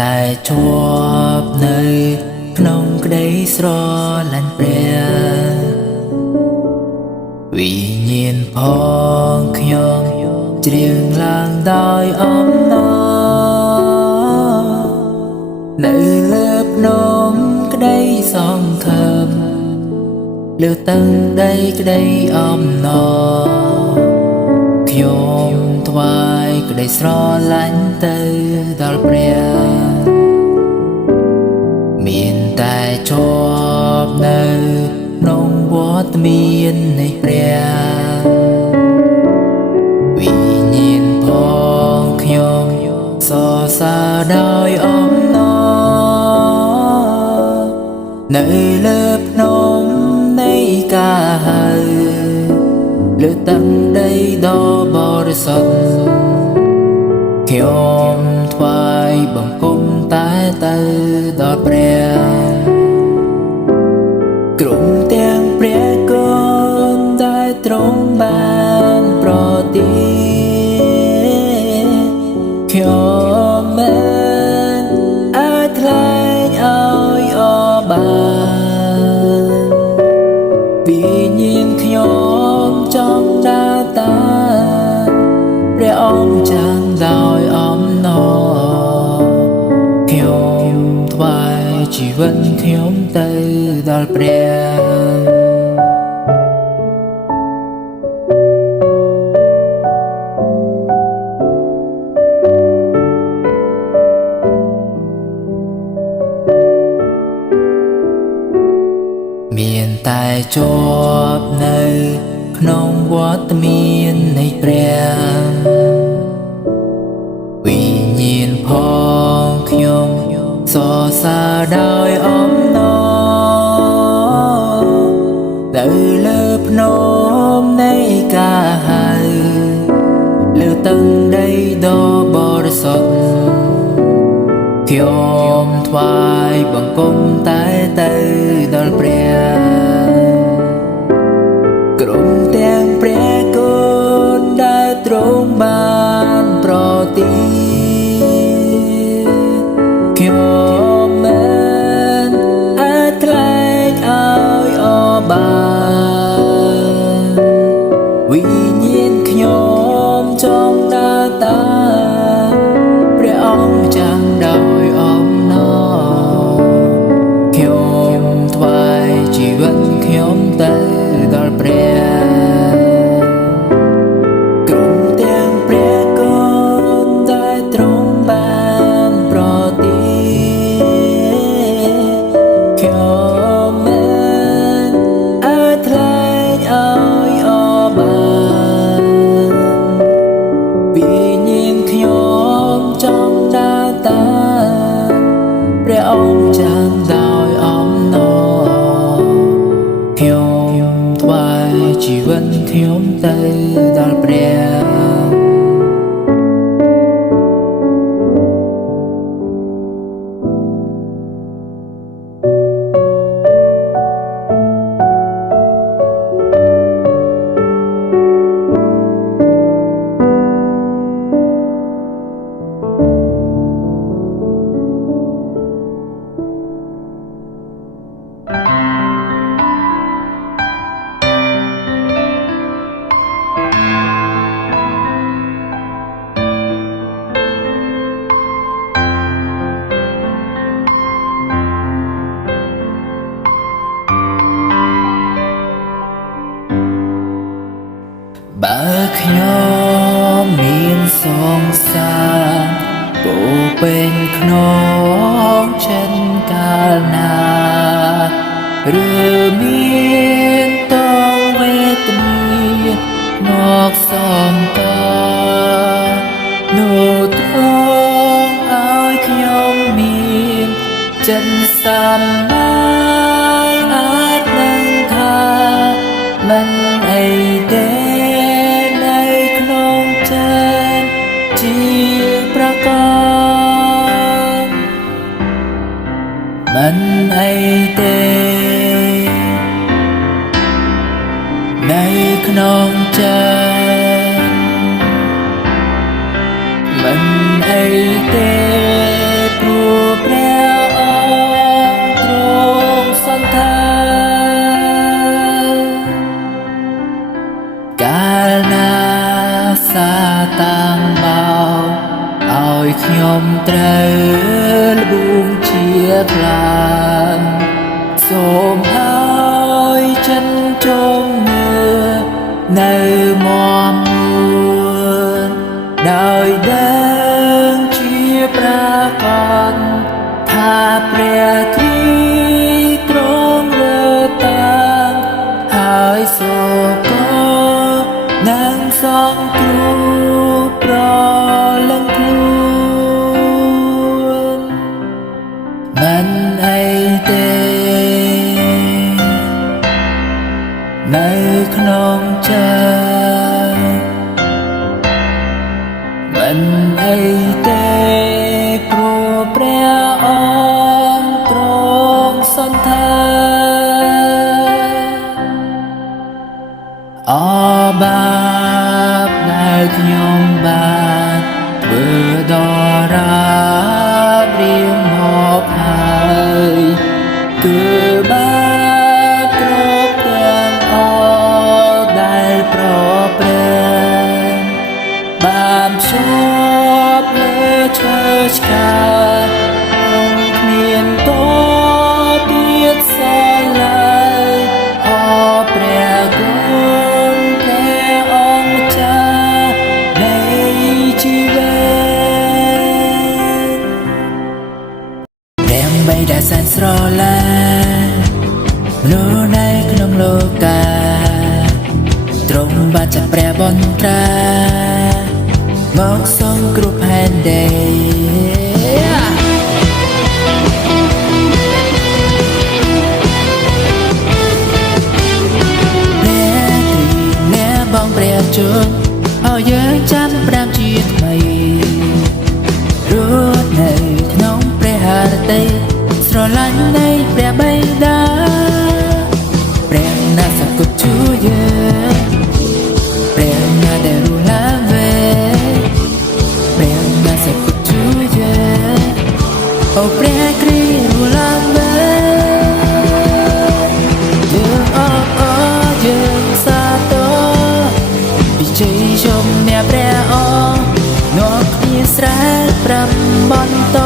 តែជាប់នៅក្នុងក្តីស្រឡាញ់ព្រះវិញ្ញាណផងខ្ញុំច្រៀងឡើងដោយអំណរនៅលើភ្នំក្តីសង្ឃឹមលើតឹងដីក្តីអំណរខ្ញុំថ្វាយក្តីស្រឡាញ់ទៅដល់ព្រះមានតែជាប់នៅក្នុងវត្តមាននៃព្រះវិញ្ញាណផងខ្ញុំសរសើរដោយអំណរនៅលើភ្នំនៃការហៅលើតឹងដីដ៏បរិសុទ្ធខ្ញុំថ្វាយបង្គំតែទៅដល់ព្រះក្រុមទាំងព្រះគុណដែលទ្រង់បានប្រទានខ្ញុំមិនអាចថ្លែងឲ្យអរបានវិញ្ញាណខ្ញុំចង់ដើរតាមព្រះអង្គចាំងដោយអំណរខ្ញុំថ្វាយជីវិតខ្ញុំទៅដល់ព្រះមានតែជាប់នៅក្នុងវត្តមាននៃព្រះវិញ្ញាណផងខ្ញុំសរសើរដោយអំណរនៅលើភ្នំនៃការហៅលើតឹងដីដ៏បរិសុទ្ធខ្ញុំថ្វាយបង្គំតែទៅដល់ព្រះក្រុមទាំងព្រះគុណដែលទ្រង់បានប្រទានខ្ញុំមិនអាចថ្លែងឲ្យអរបានវិញ្ញាណខ្ញុំចង់ដើរតាមព្រះអង្គចាំងដោយអំណរខ្ញុំថ្វាយជីវិតខ្ញុំទៅដល់ព្រះក្រុមទាំងព្រះគុណដែលទ្រង់បានប្រទានខ្ញុំមិនអាចថ្លែងឲ្យអរបានវិញ្ញាណខ្ញុំចង់ដើរតាមព្រះអង្គចាំងដោយអំណរខ្ញុំថ្វាយជីវិតខ្ញុំទៅដល់ព្រះបើខ្ញុំមានសង្សារពោពេញក្នុងចិនកាលណាឬមានតងវេទនាមកសំតនោះទ្រង់ឲ្យខ្ញុំមានចិត្តសម្មាអាចនឹងថាមិនអីទេជាប្រកបមិនអីទេនៅក្នុងចិត្តមិនអីទេព្រោះ យខ្ញុំត្រូវលបួងជាខ្លាំងសូមឲ្យចិនចងមើលនៅមមមួនដោយដឹងជាប្រាកដថាព្រះគ្រីស្ទទ្រង់លើតាំងហើយសូកូនឹងសងគ្រូប្រលឹងខ្លួនមិនអីទេនៅក្នុងចិត្តមិនអីទេព្រោះព្រះអង្គទ្រង់សន្តាអបាបដែលខ្ញុំបានធ្វើដល់រាបរៀងមកហើយគឺបាបគ្រប់ទាំងអស់ដែលប្រព្រឹត្តបានភ្ជាប់លើឈើឆ្កាខ្ញុំគ្មានតទៀតសល់ឡើយអព្រះគុណព្រះអង្គម្ចាស់នៃជីវិតព្រះបីដែលសែនស្រឡាញ់មនុស្សនៅក្នុងលោកាទ្រង់បានចាត់ព្រះបន្ត្រាមកសងគ្រោះផែនដីបងព្រះជន្មឲ្យយើងចាំប្រាំជាថ្មីរស់នៅក្នុងព្រះハរតីស្រឡាញ់នៃព្រះបិតាព្រះណាសគុតជួយយើងព្រះណាដែលរស់ឡើងវិញព្រះណាសគុតជួយយើងអូព្រះគ្រីស្ទរស់ឡើងវិញយើងអរយើងសាទរជ័យជុំអ្នកព្រះអង្គនាំគ្នាស្រែកប្រាំបន្ត